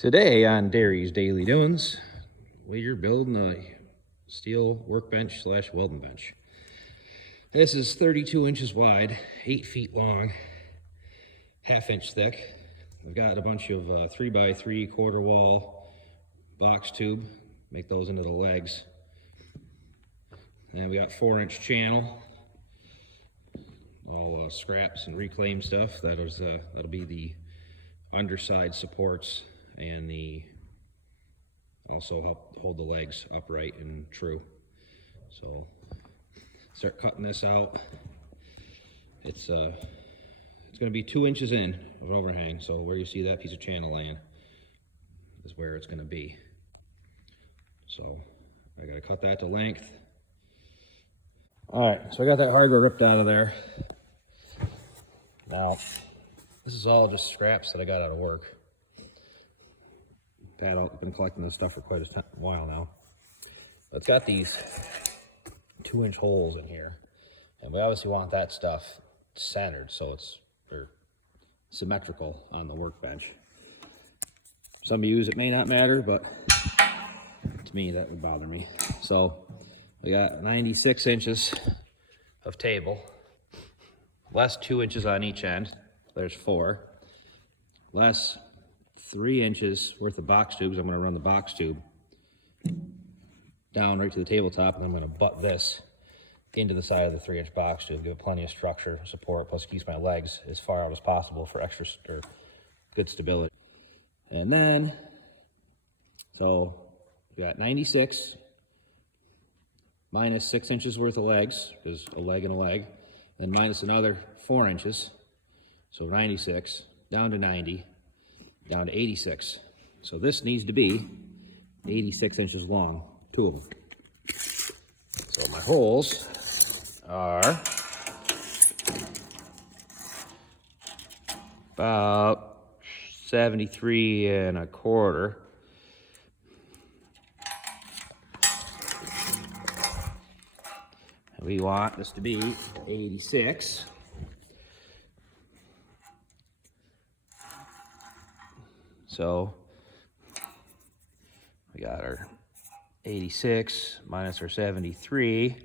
Today on Derry's Daily Doings, we're building a steel workbench slash welding bench. This is 32 inches wide, 8 feet long, half-inch thick. I've got a bunch of 3x3 quarter wall box tube, make those into the legs. And we got 4-inch channel, all scraps and reclaimed stuff. That'll be the underside supports and also help hold the legs upright and true. So start cutting this out. It's going to be 2 inches in of overhang. So where you see that piece of channel laying is where it's going to be. So I got to cut that to length. All right, so I got that hardware ripped out of there. Now, this is all just scraps that I got out of work. I've been collecting this stuff for quite a while now. But it's got these 2-inch holes in here. And we obviously want that stuff centered so they're symmetrical on the workbench. Some of you it may not matter, but to me that would bother me. So we got 96 inches of table, less 2 inches on each end. There's 4. Less 3 inches worth of box tubes. I'm going to run the box tube down right to the tabletop, and I'm going to butt this into the side of the 3-inch box tube, give it plenty of structure, support, plus keeps my legs as far out as possible for extra or good stability. And then, so we got 96 minus 6 inches worth of legs, because a leg and a leg, then minus another 4 inches, so 96, down to 90, down to 86. So this needs to be 86 inches long, 2 of them. So my holes are about 73 1/4. And we want this to be 86. So we got our 86 minus our 73.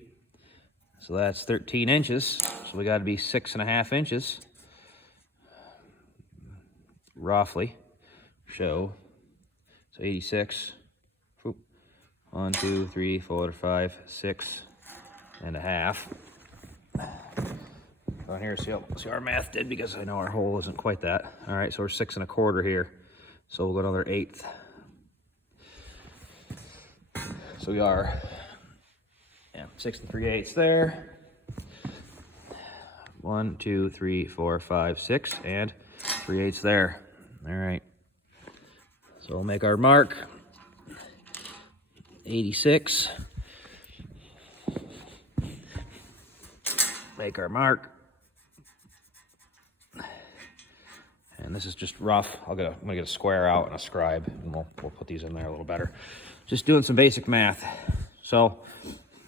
So that's 13 inches. So we got to be 6.5 inches, roughly. So 86. 1, 2, 3, 4, 5, 6.5. Down here, see our math did, because I know our hole isn't quite that. All right, so we're 6 1/4 here. So we'll go another 1/8. So we are 6 3/8 there. 1, 2, 3, 4, 5, 6, and 3/8 there. All right. So we'll make our mark. 86. Make our mark. And this is just rough. I'm gonna get a square out and a scribe, and we'll put these in there a little better. Just doing some basic math. So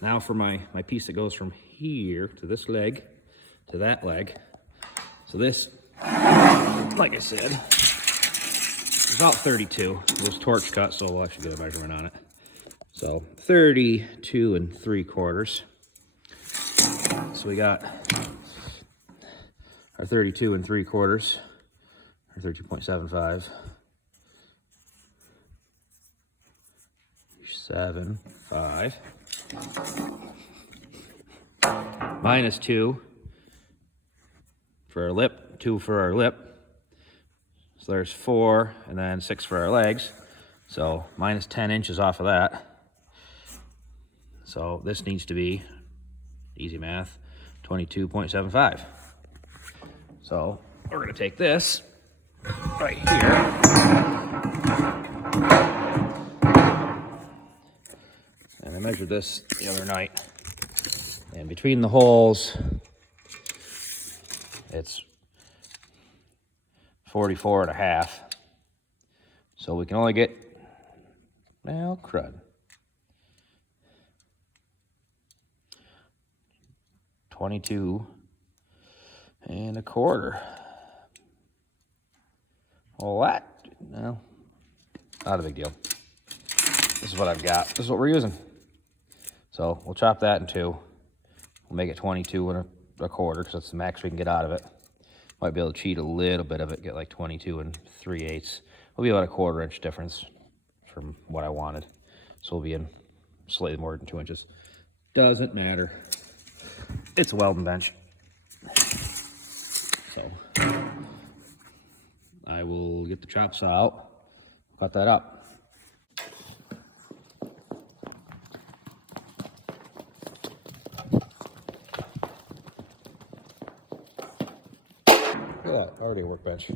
now for my piece that goes from here to this leg to that leg. So this, like I said, is about 32. It was torch cut, so we'll actually get a measurement on it. So 32 3/4. So we got our 32 3/4. 32.75. 7.5 minus 2 for our lip, 2 for our lip. So there's 4, and then 6 for our legs. So minus 10 inches off of that. So this needs to be, easy math, 22.75. So we're going to take this right here, and I measured this the other night, and between the holes it's 44.5. So we can only get, well, crud, 22 1/4. Well, that, no, Not a big deal. This is what I've got. This is what we're using. So we'll chop that in two. We'll make it 22 and a quarter because that's the max we can get out of it. Might be able to cheat a little bit of it, get like 22 and 3/8. We'll be about a 1/4 inch difference from what I wanted. So we'll be in slightly more than 2 inches. Doesn't matter. It's a welding bench. So I will get the chop saw out, cut that up. Look at that, already a workbench.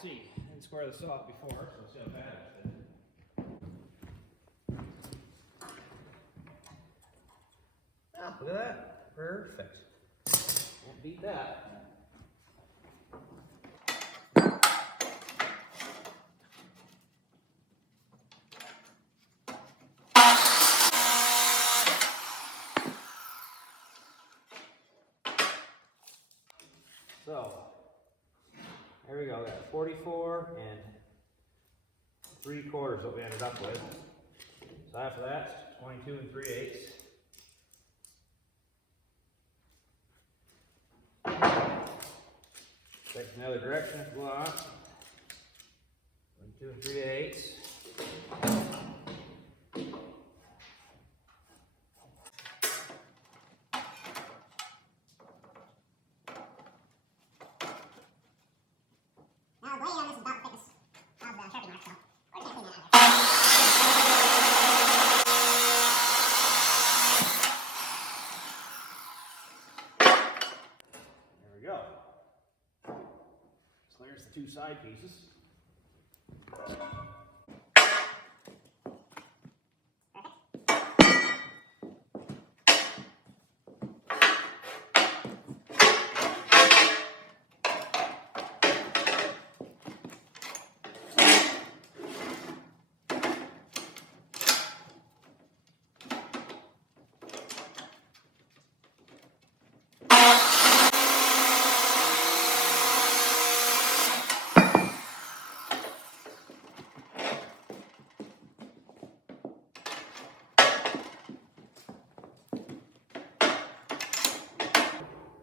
See, I didn't square this off before, so let's see how bad it is. Oh, look at that. Perfect. Won't beat that. So, there we go. Got 44 and 3/4 what we ended up with. So after that, 22 and 3/8. Check in the other direction if you want. 22 and 3/8. So there's the 2 side pieces.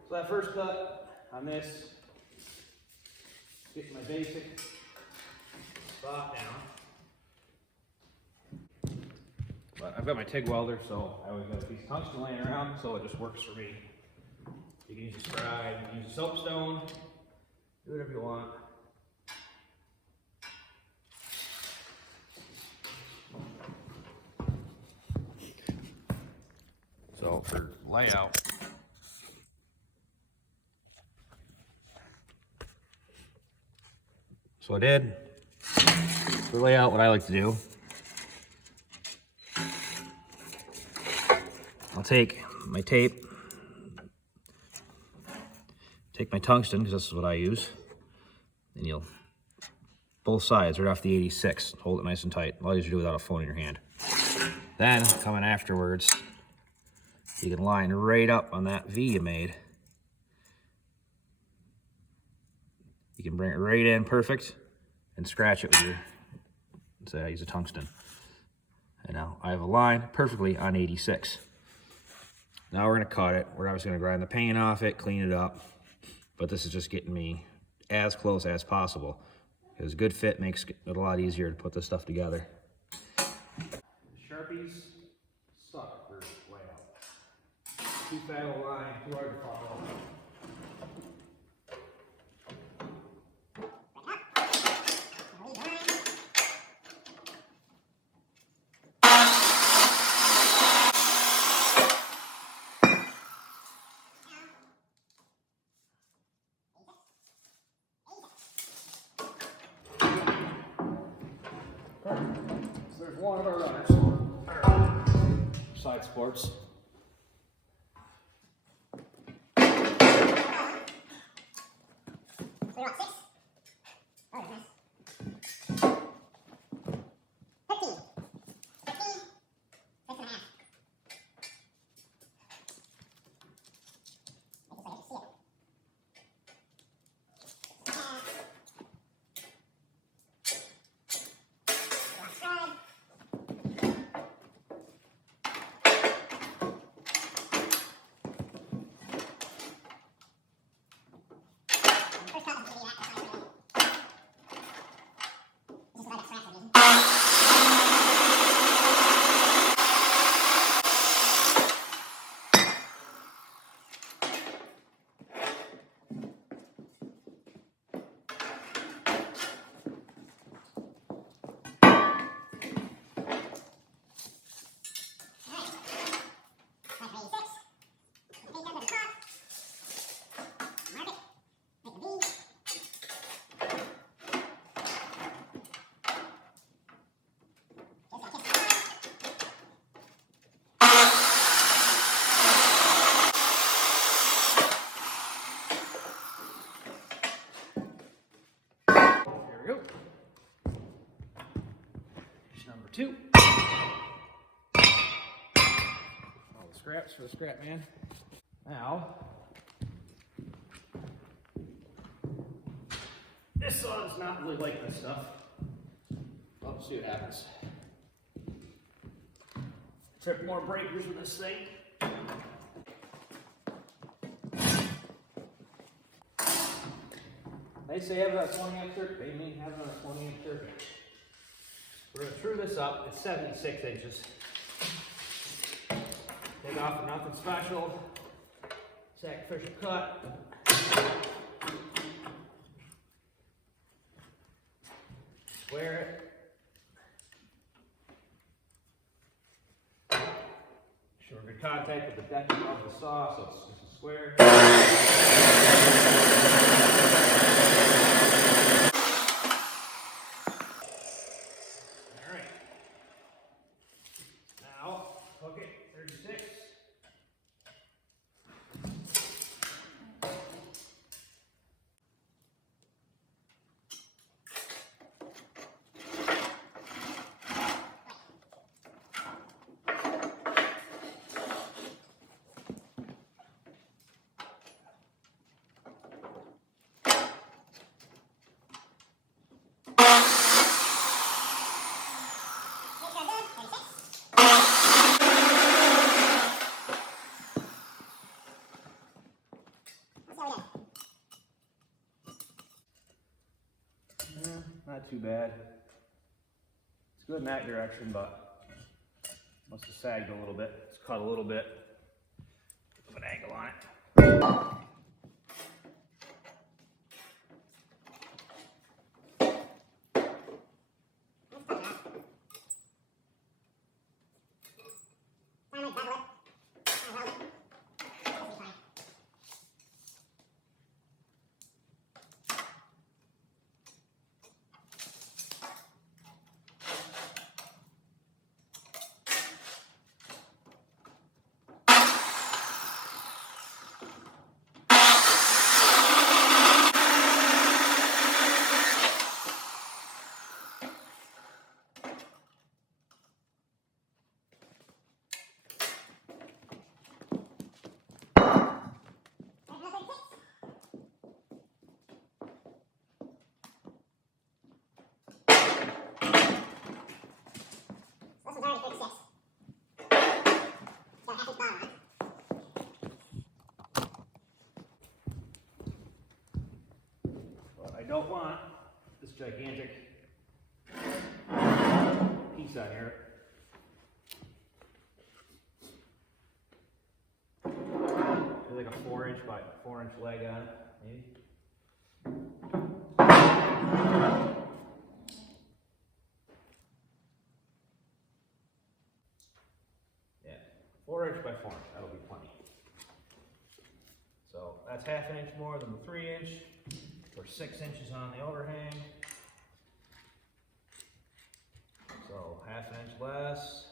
So that first cut on this, get my basic spot down. But I've got my TIG welder, so I always got a piece of tungsten laying around, so it just works for me. You can use a scribe, you can use a soapstone, do whatever you want. So for layout, so I did, for layout, what I like to do, I'll take my tape, take my tungsten, because this is what I use, and you'll, both sides right off the 86, hold it nice and tight. All you have to do without a phone in your hand. Then, coming afterwards, you can line right up on that V you made. You can bring it right in perfect and scratch it with your, say I use a tungsten. And now I have a line perfectly on 86. Now we're gonna cut it. We're obviously gonna grind the paint off it, clean it up, but this is just getting me as close as possible, because a good fit makes it a lot easier to put this stuff together. Sharpies suck for layout. Too fat of a line, too hard to follow. So there's one of our runners, side sports. There we go. Here's number 2. All the scraps for the scrap man. Now, this saw does not really like this stuff. Well, let's see what happens. Trip more breakers with this thing. They say have a 20 amp circuit, they mean have a 20 amp circuit. We're going to screw this up, it's 76 inches. Take off for nothing special. Sacrificial cut. Square it. Sure good contact with the decking of the saw, so it's just a square. Alright. Now, hook it, 36. Not too bad. It's good in that direction, but must have sagged a little bit. It's cut a little bit of an angle on it. don't want this gigantic piece on here. There's like a 4-inch by 4-inch leg on it, maybe. Yeah, 4-inch by 4-inch, that'll be plenty. So that's 1/2 inch more than the 3-inch. We're 6 inches on the overhang. So 1/2 inch less.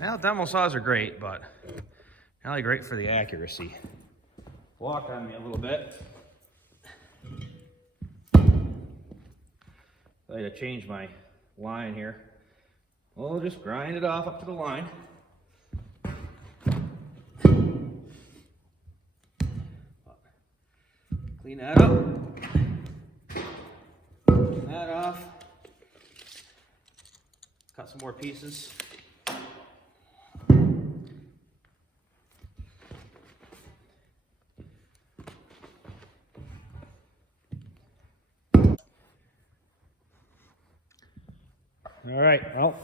Now, demo saws are great, but not only great for the accuracy. Walk on me a little bit. I had to change my line here. We'll just grind it off up to the line. Clean that up. Clean that off. Cut some more pieces. All right, well,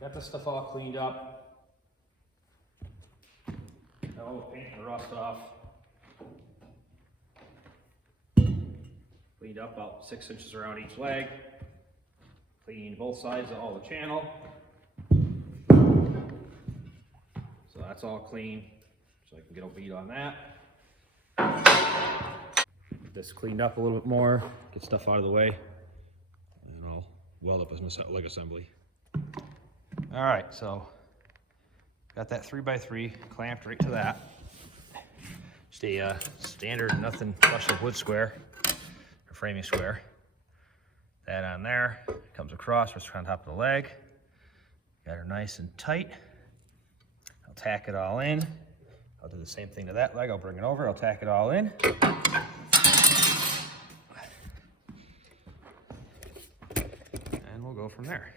got this stuff all cleaned up. Got all the paint and rust off. Cleaned up about 6 inches around each leg. Cleaned both sides of all the channel. So that's all clean, so I can get a bead on that. Get this cleaned up a little bit more, get stuff out of the way. Weld up as my leg assembly. All right, so got that 3x3 clamped right to that. Just a standard nothing special wood square or framing square. That on there comes across, just on top of the leg. Got her nice and tight. I'll tack it all in. I'll do the same thing to that leg. I'll bring it over. I'll tack it all in. We'll go from there.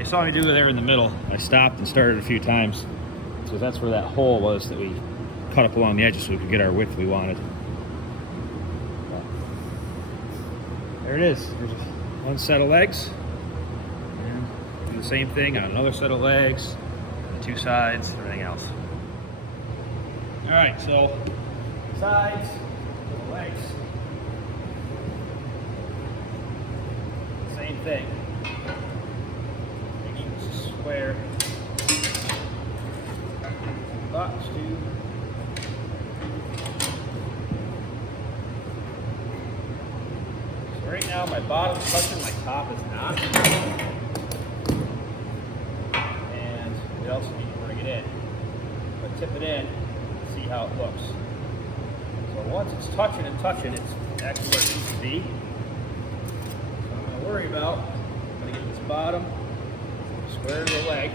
you saw me do there in the middle. I stopped and started a few times because that's where that hole was that we cut up along the edges so we could get our width we wanted. There it is. There's one set of legs. And do the same thing on another set of legs, the two sides, everything else. All right, so sides, the legs, same thing. Make sure it's a square. Box two. So right now my bottom's touching, my top is not. And we also need to bring it in. But tip it in, see how it looks. So once it's touching, it's actually where it needs to be. So I'm going to worry about, I'm going to get this bottom square to the leg.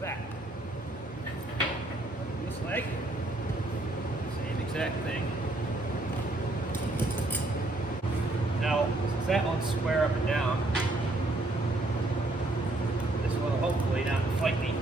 That. This leg, same exact thing. Now, since that one's square up and down, this one will hopefully not fight me.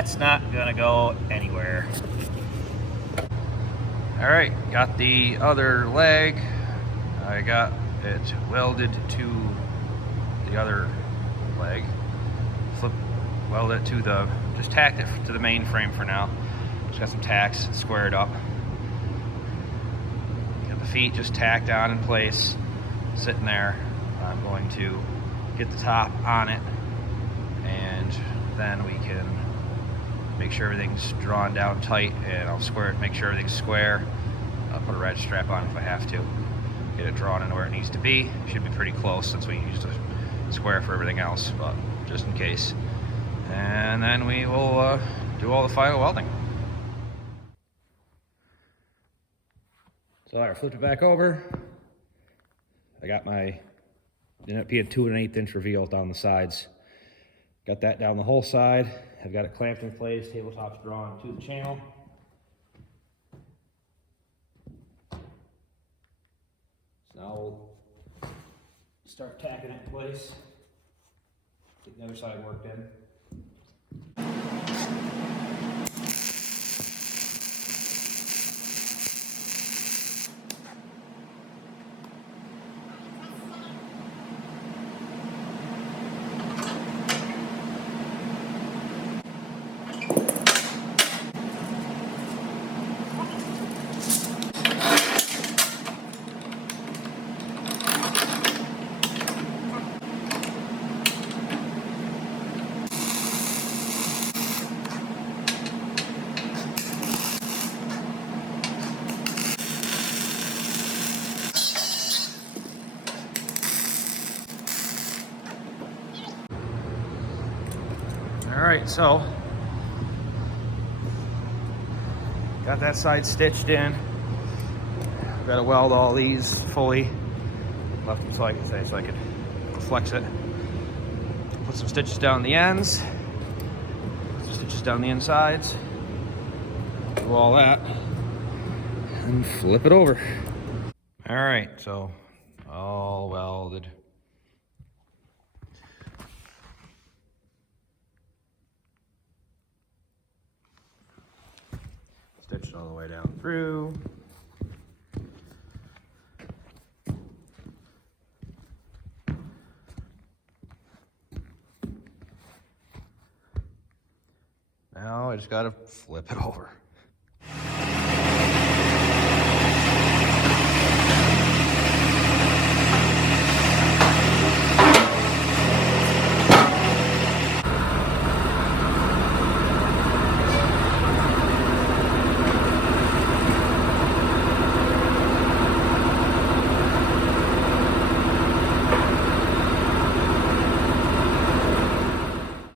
that's not gonna go anywhere. All right, got the other leg. I got it welded to the other leg. Weld it to the, just tacked it to the main frame for now. Just got some tacks squared up. Got the feet just tacked on in place, sitting there. I'm going to get the top on it, and then we can make sure everything's drawn down tight, and I'll square it, make sure everything's square. I'll put a ratchet strap on if I have to. Get it drawn in where it needs to be. Should be pretty close since we used a square for everything else, but just in case. And then we will do all the final welding. So I flipped it back over. I got my, ended up being 2 1/8 inch reveal down the sides. Got that down the whole side. I've got it clamped in place, tabletop's drawn to the channel. So now we'll start tacking it in place. Get the other side worked in. All right, so got that side stitched in. I've got to weld all these fully. Left them so I could flex it. Put some stitches down the ends. Put some stitches down the insides. Do all that and flip it over. All right, so all welded. Stitched all the way down through. Now I just gotta flip it over.